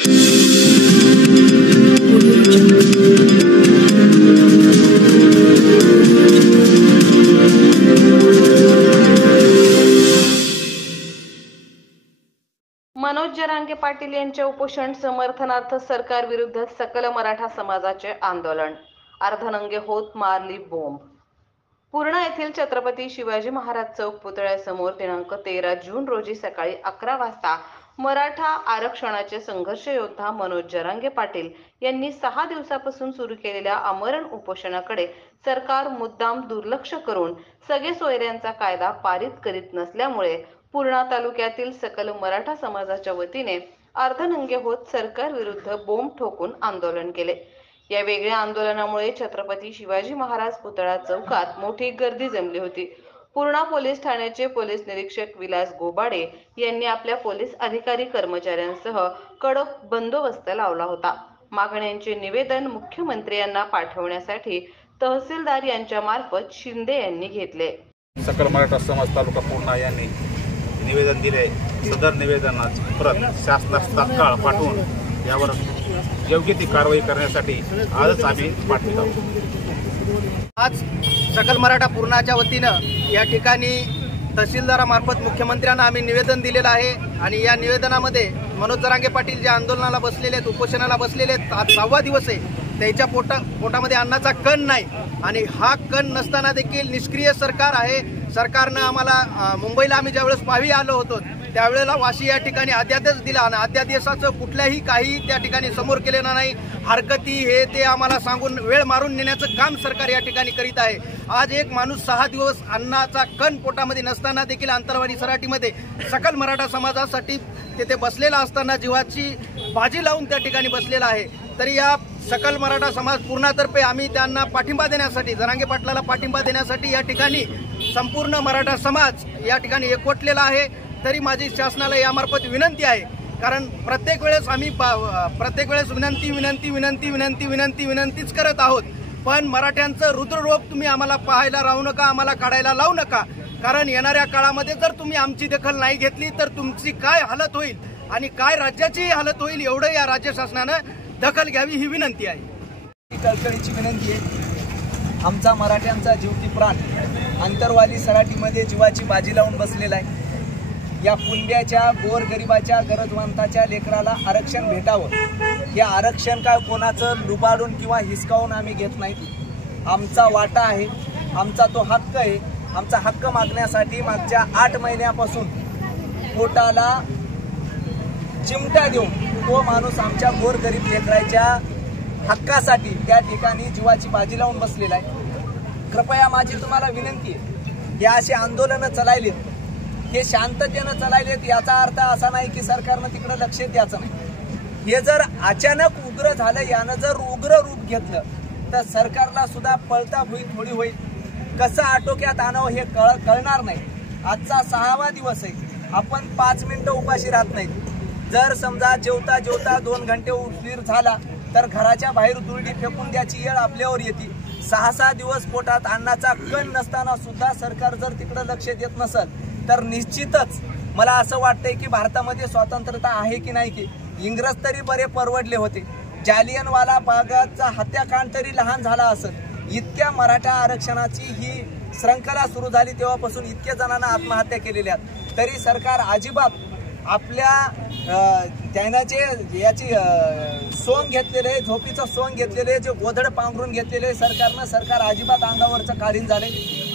मनोज जरांगे पाटील यांच्या उपोषण समर्थनार्थ सरकार विरुद्ध सकल मराठा समाजाचे आंदोलन। अर्धनंगे होत मारली बोंब। पूर्णा येथील छत्रपती शिवाजी महाराज चौक पुतळ्यासमोर दिनांक 13 जून रोजी सकाळी 11 वाजता मराठा आरक्षणाचे संघर्ष योद्धा मनोज जरांगे पाटील यांनी 6 दिवसापासून सुरू केलेल्या आमरण उपोषणाकडे सरकार मुद्दाम दुर्लक्ष करून सगळे सोयऱ्यांचा कायदा पारित करीत नसल्यामुळे पूर्णा तालुक्यातील सकल मराठा समाजाच्या वतीने अर्धनंगे होत सरकार विरुद्ध बोंब ठोकून आंदोलन केले। या वेगळ्या आंदोलनामुळे छत्रपती शिवाजी महाराज पुतळा चौकात मोठी गर्दी जमली होती। पूर्णा पोलीस ठाण्याचे पोलीस निरीक्षक विलास गोबाडे यांनी आपल्या पोलीस अधिकारी कर्मचाऱ्यांसह कडक बंदोबस्त लावला होता। मागण्यांचे निवेदन मुख्यमंत्री यांना पाठवण्यासाठी तहसीलदार यांच्या मार्फत शिंदे यांनी घेतले। सकल मराठा समाज तालुका पूर्णा यांनी निवेदन दिले। सदर निवेदनाची प्रत शासनास तात्काळ पाठवून यावर योग्य ती कारवाई करण्यासाठी आजच आम्ही पाठवित आहोत। आज सकल मराठा पूर्णाच्या वतीनं या ठिकाणी तहसीलदारामार्फत मुख्यमंत्र्यांना आम्ही निवेदन दिलेलं आहे आणि या निवेदनामध्ये मनोज जरांगे पाटील जे आंदोलनाला बसलेले आहेत, उपोषणाला बसलेले आहेत, आज 6वा दिवस आहे। त्याच्या पोटामध्ये अन्नाचा कण नाही आणि हा कण नसताना देखील निष्क्रिय सरकार आहे। सरकारनं आम्हाला मुंबईला आम्ही ज्यावेळेस पाहावी आलो होतो त्यावेळेला वाशी या ठिकाणी अध्यादेश दिला आणि अध्यादेशाचं कुठल्याही काही त्या ठिकाणी समोर केलेलं नाही। हरकती हे ते आम्हाला सांगून वेळ मारून नेण्याचं काम सरकार या ठिकाणी करीत आहे। आज एक माणूस 6 दिवस अन्नाचा कण पोटामध्ये नसताना देखील आंतरवाडी सराटीमध्ये सकल मराठा समाजासाठी तिथे बसलेला असताना जीवाची बाजी लावून त्या ठिकाणी बसलेला आहे। तरी या सकल मराठा समाज पूर्णातर्फे आम्ही त्यांना पाठिंबा देण्यासाठी, जरांगे पाटलाला पाठिंबा देण्यासाठी या ठिकाणी संपूर्ण मराठा समाज या ठिकाणी एकवटलेला आहे। तरी माझी शासनाला यामार्फत विनंती आहे, कारण प्रत्येक वेळेस आम्ही विनंतीच करत आहोत, पण मराठ्यांचं रुद्ररूप तुम्ही आम्हाला पाहायला राहू नका, आम्हाला काढायला लावू नका। कारण येणाऱ्या काळामध्ये जर तुम्ही आमची दखल नाही घेतली तर तुमची काय हालत होईल आणि काय राज्याची हालत होईल एवढं या राज्य शासनानं दखल घ्यावी ही विनंती आहे। कळकळीची विनंती आहे। आमचा मराठ्यांचा जीवती प्राण अंतरवाली सराटीमध्ये जीवाची बाजी लावून बसलेला आहे। या पुंड्याच्या गोरगरिबाच्या गरजवंताच्या लेकराला आरक्षण भेटावं, हे आरक्षण काय कोणाचं लुबाडून किंवा हिसकावून आम्ही घेत नाही। आमचा वाटा आहे, आमचा तो हक्क आहे। आमचा हक्क मागण्यासाठी मागच्या 8 महिन्यापासून पोटाला चिमटा देऊन तो माणूस आमच्या गोरगरीब लेकराच्या हक्कासाठी त्या ठिकाणी जीवाची बाजी लावून बसलेला आहे। कृपया माझी तुम्हाला विनंती आहे, हे असे आंदोलन चलायलेत, हे शांततेनं चलायलेत, याचा अर्थ असा नाही की सरकारनं तिकडे लक्ष द्यायचं नाही। हे जर अचानक उग्र झालं, यानं जर उग्र रूप घेतलं तर सरकारला सुद्धा पळता थोडी होईल, कसं आटोक्यात आणावं हे कळणार नाही। आजचा 6वा दिवस आहे, आपण 5 मिनिटं उपाशी राहत नाहीत। जर समजा जेवता 2 घंटे उशीर झाला तर घराच्या बाहेर दुर्डी फेकून द्यायची वेळ आपल्यावर येते। 6 दिवस पोटात अन्नाचा कण नसताना सुद्धा सरकार जर तिकडे लक्ष देत नसेल तर निश्चितच मला असं वाटतंय की भारतामध्ये स्वातंत्र्यता आहे की नाही, की इंग्रज तरी बरे परवडले होते, जालियनवाला बागाचा हत्याकांड तरी लहान झाला असेल। इतक्या मराठा आरक्षणाची ही श्रंखला सुरू झाली तेव्हापासून इतक्या जणांना आत्महत्या केलेल्या आहेत, तरी सरकार अजिबात आपल्या त्यांना जे याची सोंग घेतलेले, झोपीचं सोंग घेतलेले, जे गोधड पांघरून घेतलेले सरकार अजिबात अंगावरचं काढीन झाले।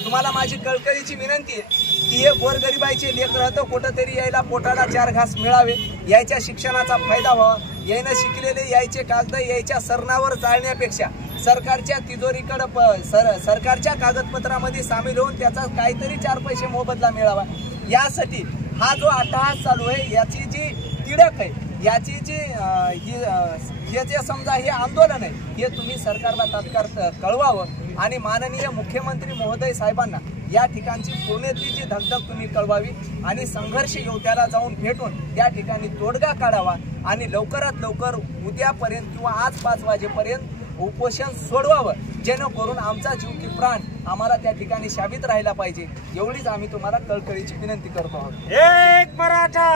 तुम्हाला माझी कळकळीची विनंती आहे की हे गोरगरिबाईचे लेकरं तर कुठंतरी यायला पोटाला 4 घास मिळावे, यायच्या शिक्षणाचा फायदा व्हावा, यायनं शिकलेले यायचे कागद यायच्या सरणावर चालण्यापेक्षा सरकारच्या तिजोरीकडे सरकारच्या कागदपत्रामध्ये सामील होऊन त्याचा काहीतरी 4 पैसे मोबदला मिळावा, यासाठी हा जो अट्टहास चालू आहे, याची जी तिडक आहे, याची जी हे जे समजा हे आंदोलन आहे, हे तुम्ही सरकारला तात्काळ कळवावं आणि माननीय मुख्यमंत्री महोदय साहेबांना या ठिकाणची पुण्यातली जी धगधग तुम्ही कळवावी आणि संघर्ष योद्ध्याला जाऊन भेटून त्या ठिकाणी तोडगा काढावा आणि लवकरात लवकर उद्यापर्यंत किंवा आज 5 वाजेपर्यंत उपोषण सोडवावं, जेणेकरून आमचा जीव की प्राण आम्हाला त्या ठिकाणी शाबित राहिला पाहिजे। एवढीच आम्ही तुम्हाला कळकळीची विनंती करतो आहोत। एक मराठा।